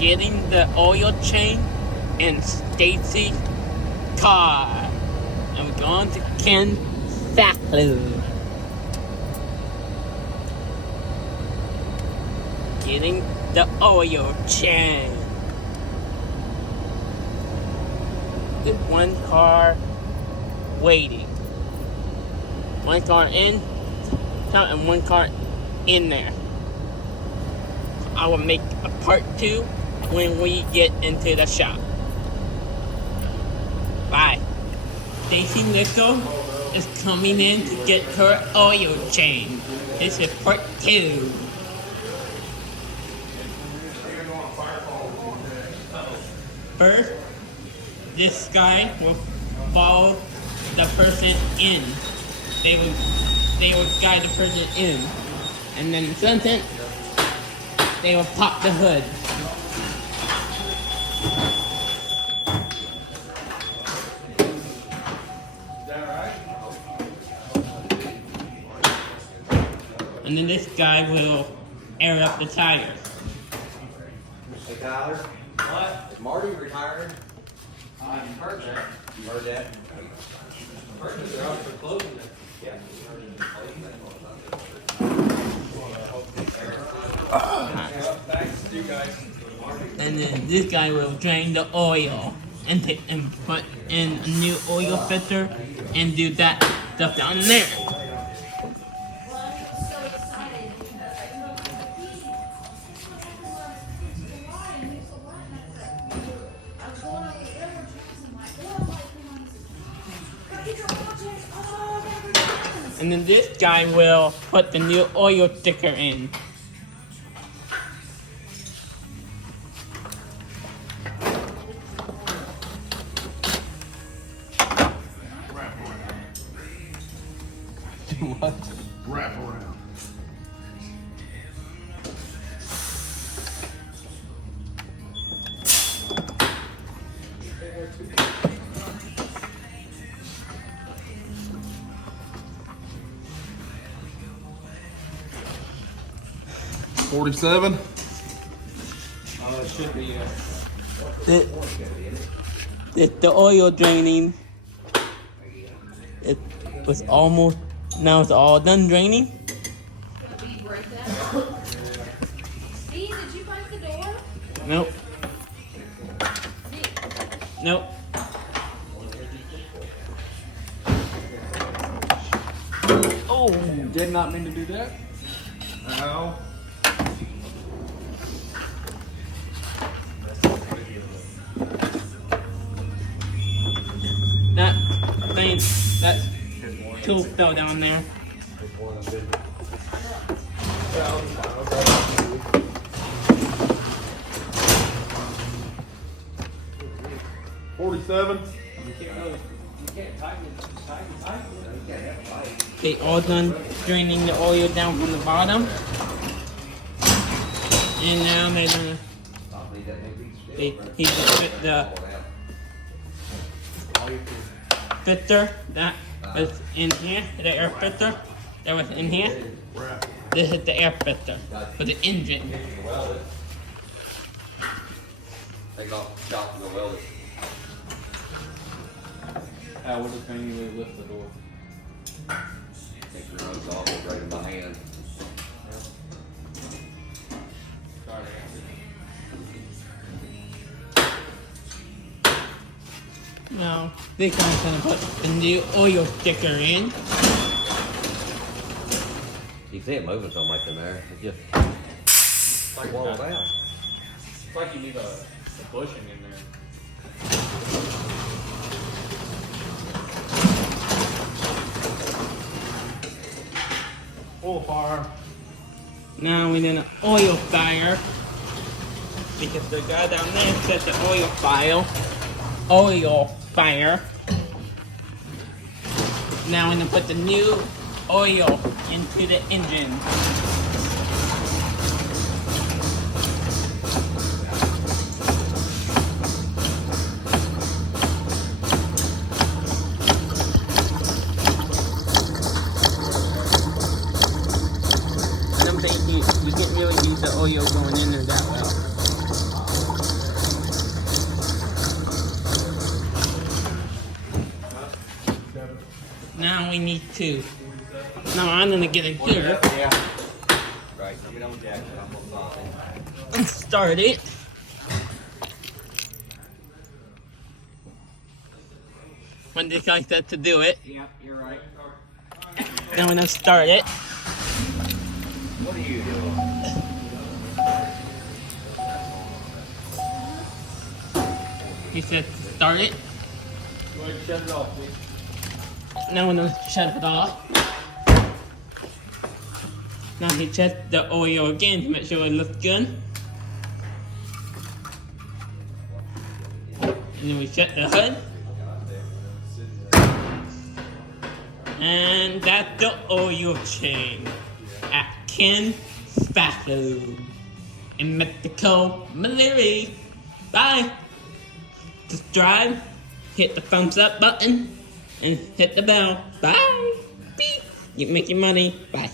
getting the oil change in Stacy's car. And we're going to Ken Fastlube. Getting the oil change. With one car waiting. One car in and one car in there. I will make a part 2 when we get into the shop. Bye. Stacy Nickel is coming in to get her oil change. This is part 2. First, this guy will follow the person in. They will guide the person in. And then second, they will pop the hood. And then this guy will air up the tires. Hey Tyler, What? is Marty retired? You heard that. You heard that? Heard that they're out for closing it. Yeah. Thanks to you guys. And then this guy will drain the oil and put in a new oil filter and do that stuff down there. And then this guy will put the new oil sticker in. What? Wrap around. $47. Oh, it should be. The oil draining. It was almost, now it's all done draining. Steve, did you punch the door? Nope. Nope. Oh, Did not mean to do that. Ow. that thing, that tool fell down there. $47. They all done draining the oil down from the bottom. And now they're gonna, he just fit the filter that was in here, the air filter that was in here. This is the air filter for the engine. Take off the top and the weld it. How would it manually lift the door? Take the runs off, right in my hand. Sorry. Now, this guy's gonna put the new oil sticker in. You can see it moving so much in there. It just It's like, walled out. it's like you need a bushing in there. Oil fire. Now we need an oil fire. Because the guy down there said the oil fire. Now we're gonna put the new oil into the engine. I don't think you can't really use the oil going in there that well. we need 2. Now I'm gonna get a gear Yeah. Right, so we don't jack it. I'm gonna and start it. When they like that to do it. Yeah, you're right. Now when I start it. What are you doing? He said start it. Go ahead and shut it off, please. Now when I shut it off. Now he checks the oil again to make sure it looks good. And then we check the hood. And that's the oil change at Ken Fastlube in Mexico, Missouri. Bye. Subscribe, hit the thumbs up button, and hit the bell. Bye. Beep. You make your money. Bye.